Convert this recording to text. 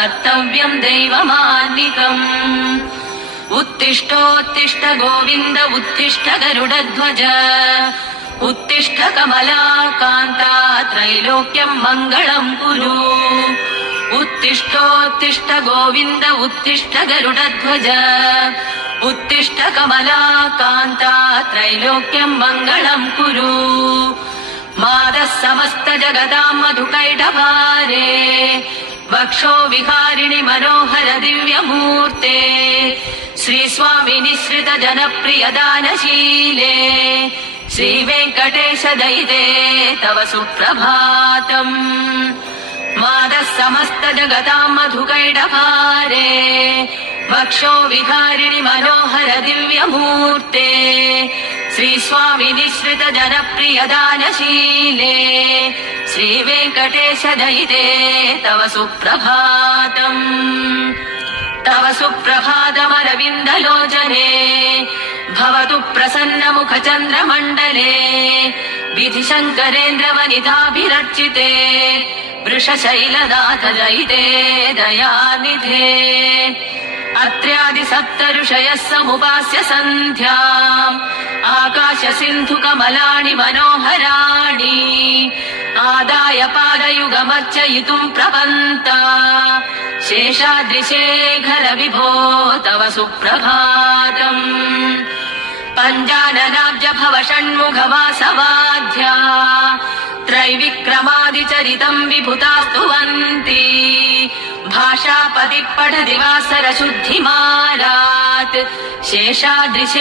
कर्तव्यम् दैवमान्निकम् उत्तिष्ठोत्तिष्ठ गोविन्द उत्तिष्ठ गरुडध्वज उत्तिष्ठ कमलाकान्ता त्रैलोक्यम् मङ्गलम् कुरु उत्तिष्ठोत्तिष्ठ गोविन्द उत्तिष्ठ गरुडध्वज उत्तिष्ठ कमलाकान्ता त्रैलोक्यम् मङ्गलम् कुरु मादः समस्त जगदाम् मधुकैटभारे वक्षो विहारिणि मनोहर दिव्यमूर्ते श्रीस्वामि निःसृत जनप्रिय दानशीले श्रीवेङ्कटेश दयिते तव सुप्रभातम् मादः समस्त जगताम् मधुकैटभारे वक्षो विहारिणि मनोहर दिव्यमूर्ते श्रीस्वामि निःसृत जनप्रिय दानशीले श्रीवेङ्कटेश दयिते तव सुप्रभातम् तव सुप्रभातमरविन्दलोचने भवतु प्रसन्नमुखचन्द्रमण्डले विधिशङ्करेन्द्रवनिताभिरर्चिते वृषशैलनाथ जयिते दयानिधे अत्र्यादि सप्त ऋषयः समुपास्य सन्ध्याम् आकाश सिन्धु कमलानि मनोहराणि आदाय पादयुगमर्चयितुम् प्रपन्ता शेषाद्रिशेखर विभो तव सुप्रभातम् पञ्चाननाब्ज भव षण्मुख वासवाद्या त्रैविक्रमादिचरितम् विभुतास्तुवन्ति भाषापति पठति वासर शुद्धिमारात् शेषाद्रिशे